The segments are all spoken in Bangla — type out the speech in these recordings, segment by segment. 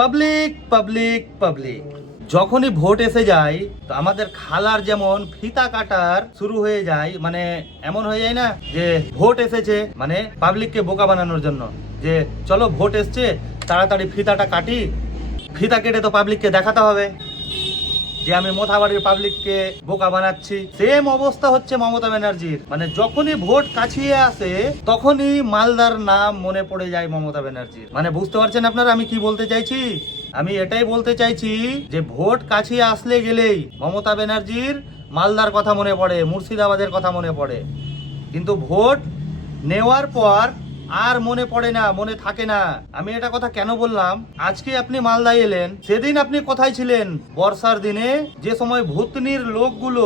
পাবলিক পাবলিক পাবলিক যখনই ভোট এসে যায় তো আমাদের খালার যেমন ফিতা কাটার শুরু হয়ে যায়, মানে এমন হয়ে যায় না যে ভোট এসেছে মানে পাবলিককে বোকা বানানোর জন্য, যে চলো ভোট এসছে তাড়াতাড়ি ফিতাটা কাটি, ফিতা কেটে তো পাবলিককে দেখাতে হবে যে আমি মোথাবাড়ির পাবলিককে বোকা বানাচ্ছি। সেম অবস্থা হচ্ছে মমতা ব্যানার্জির, মানে যখনই ভোট কাছিয়ে আসে তখনই মালদার নাম মনে পড়ে যায় মমতা ব্যানার্জির। মানে বুঝতে পারছেন আপনারা আমি কি বলতে চাইছি? আমি এটাই বলতে চাইছি যে ভোট কাছিয়ে আসলে গেলেই মমতা ব্যানার্জির মালদার কথা মনে পড়ে, মুর্শিদাবাদের কথা মনে পড়ে, কিন্তু ভোট নেওয়ার পর আর মনে পড়ে না, মনে থাকে না। আমি এটা কথা কেন বললাম, আজকে আপনি মালদায় এলেন, সেদিন আপনি কোথায় ছিলেন? বর্ষার দিনে যে সময় ভূতনির লোকগুলো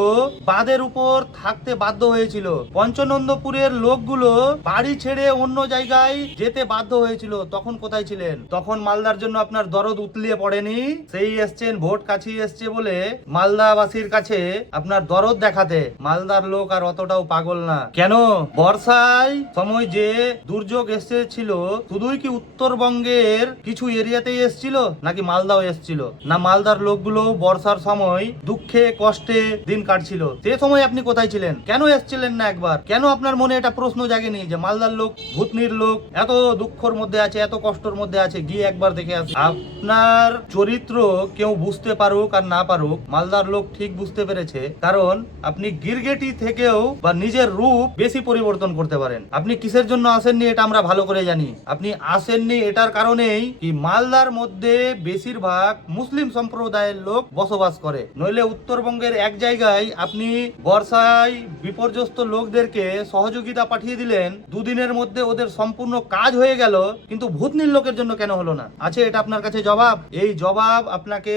বাঁধের উপর থাকতে বাধ্য হয়েছিল, পঞ্চনন্দপুরের লোকগুলো বাড়ি ছেড়ে অন্য জায়গায় যেতে বাধ্য হয়েছিল, তখন কোথায় ছিলেন? তখন মালদার জন্য আপনার দরদ উতলিয়ে পড়েনি? সেই এসছেন ভোট কাছিয়ে এসছে বলে মালদাবাসীর কাছে আপনার দরদ দেখাতে। মালদার লোক আর অতটাও পাগল না। কেন? বর্ষায় সময় যে দুর্যোগ এসেছিল শুধুই কি উত্তরবঙ্গের কিছু এরিয়াতেই এসেছিল, নাকি মালদাও এসেছিল? না, মালদার লোকগুলো বর্ষার সময় দুঃখে কষ্টে দিন কাটছিল, সে সময় আপনি কোথায় ছিলেন? কেন এসেছিলেন না একবার? কেন আপনার মনে এটা প্রশ্ন জাগেনি যে মালদার লোক, ভূতনির লোক এত দুঃখের মধ্যে আছে, এত কষ্টের মধ্যে আছে, গিয়ে একবার দেখে আসে? আপনার চরিত্র কেউ বুঝতে পারুক আর না পারুক, মালদার লোক ঠিক বুঝতে পেরেছে, কারণ আপনি গিরগেটি থেকেও বা নিজের রূপ বেশি পরিবর্তন করতে পারেন। আপনি কিসের জন্য আসেননি এটা আমরা ভালো করে জানি। আপনি আসেননি এটার কারণেই কি মালদার মধ্যে বেশিরভাগ মুসলিম সম্প্রদায়ের লোক বসবাস করে, নইলে উত্তরবঙ্গের এক জায়গায় আপনি বর্ষায় বিপর্যস্ত লোকদেরকে সহযোগিতা পাঠিয়ে দিলেন, দুদিনের মধ্যে ওদের সম্পূর্ণ কাজ হয়ে গেল, কিন্তু ভূতনির লোকের জন্য কেন হলো না? আছে এটা আপনার কাছে জবাব? এই জবাব আপনাকে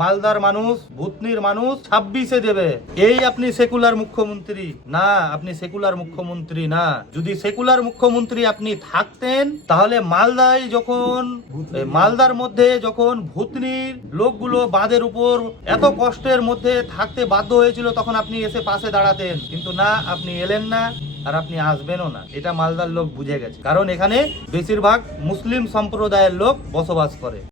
মালদার মানুষ, ভূতনির মানুষ 26-এ দেবে। এই আপনি সেকুলার মুখ্যমন্ত্রী না, আপনি সেকুলার মুখ্যমন্ত্রী না। যদি সেকুলার মুখ্যমন্ত্রী আপনি থাকতেন তাহলে মালদার মধ্যে যখন ভূতনির লোকগুলো বাঁধের উপর এত কষ্টের মধ্যে থাকতে বাধ্য হয়েছিল তখন আপনি এসে পাশে দাঁড়াতেন, কিন্তু না, আপনি এলেন না আর আপনি আসবেনও না। এটা মালদার লোক বুঝে গেছে, কারণ এখানে বেশিরভাগ মুসলিম সম্প্রদায়ের লোক বসবাস করে।